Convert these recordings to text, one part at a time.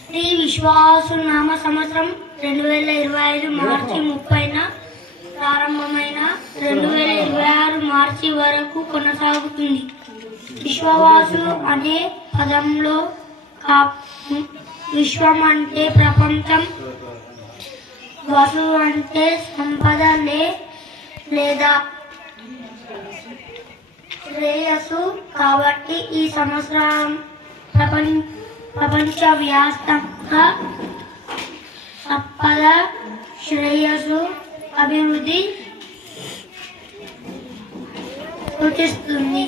శ్రీ విశ్వాసు నామ సంవత్సరం రెండు వేల ఇరవై ఐదు మార్చి ముప్పైన ప్రారంభమైన రెండు వేల ఇరవై ఆరు మార్చి వరకు కొనసాగుతుంది. విశ్వవాసు అనే పదంలో విశ్వం అంటే ప్రపంచం వసు అంటే సంపద లే లేదా శ్రేయస్సు కాబట్టి ఈ సంవత్సరం ప్రపంచ ప్రపంచ వ్యాప్తంగా సంపద శ్రేయస్సు అభివృద్ధి సూచిస్తుంది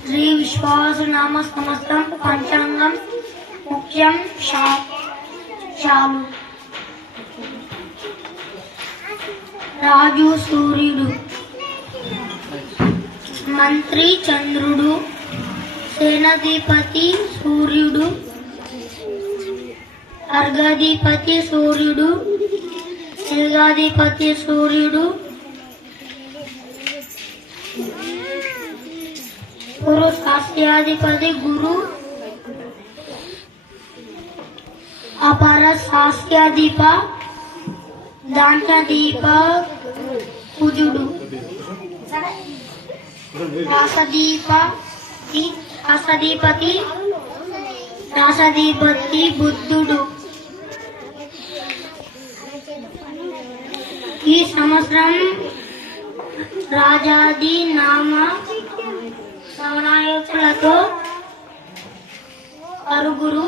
శ్రీ విశ్వాస నామ సంవత్సరం పంచాంగం ముఖ్యం షా- చాలు రాజు సూర్యుడు మంత్రి చంద్రుడు సేనాధిపతి సూర్యుడు అర్ఘాధిపతి సూర్యుడు యుగాధిపతి సూర్యుడు గురు శాస్త్రాధిపతి గురు అపర శాస్త్రాధిప దాంట్లదీప కుజుడు రాసదీపతి రాసధిపతి రాసదీపతి బుద్ధుడు. ఈ సంవత్సరం రాజాది నామ సమనాయకులతో అరుగురు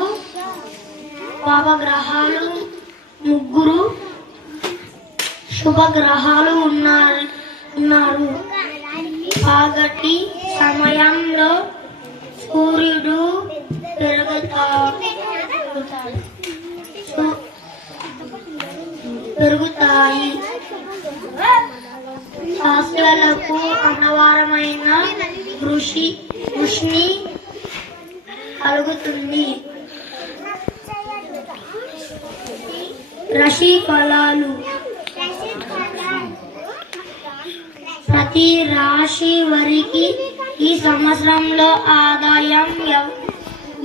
పాపగ్రహాలు ముగ్గురు శుభగ్రహాలు ఉన్నారు ఉన్నారు. పగటి సమయంలో సూర్యుడు పెరుగుతాడు పెరుగుతాయి. శాస్త్రాలకు అనవారమైన ఋషి ఋషిని కలుగుతుంది. రషి ఫలాలు ప్రతి రాశి వారికి ఈ సంవత్సరంలో ఆదాయం వ్య-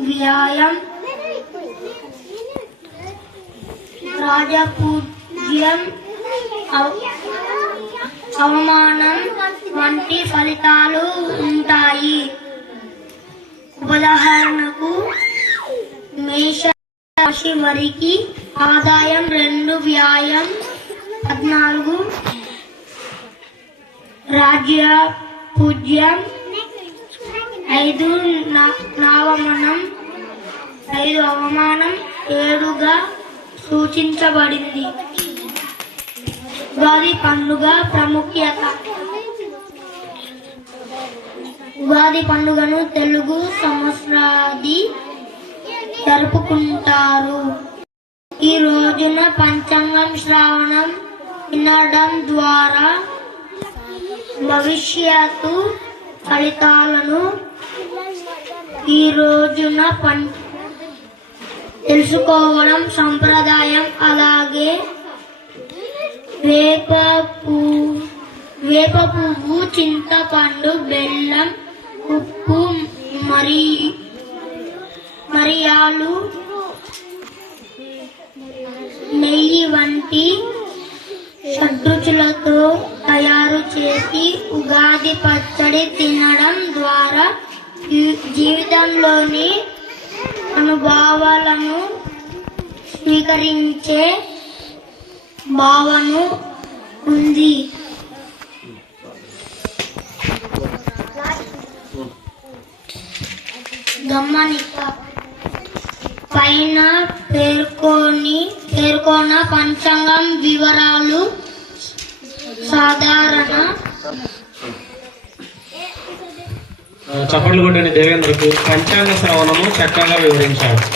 వ్యాయం రాజపూజ్యం అవ- అవమానం వంటి ఫలితాలు ఉంటాయి. ఉదాహరణకు మేష రాశి వారికి ఆదాయం రెండు వ్యాయం పద్నాలుగు రాజ్య పూజ్యం ఐదు నా- ఐదు అవమానం ఏడుగా సూచించబడింది. ఉగాది పండుగ ప్రాముఖ్యత. ఉగాది పండుగను తెలుగు సంవత్సరాది జరుపుకుంటారు. ఈ రోజున పంచాంగం శ్రావణం వినడం ద్వారా భవిష్యత్తు ఫలితాలను ఈ రోజున పం తెలుసుకోవడం సంప్రదాయం. అలాగే వేప పువ్వు వేప పువ్వు చింతపండు బెల్లం ఉప్పు మరి మరియాలు నెయ్యి వంటి తినడం ద్వారా జీవితంలోని అనుభవాలను స్వీకరించే భావన ఉంది. గమనిక పైన పేర్కొని పేర్కొన్న పంచాంగం వివరాలు సాధారణ చప్పట్లు కొట్టని దేవేంద్రకు. పంచాంగ శ్రవణము చక్కగా వివరించాడు.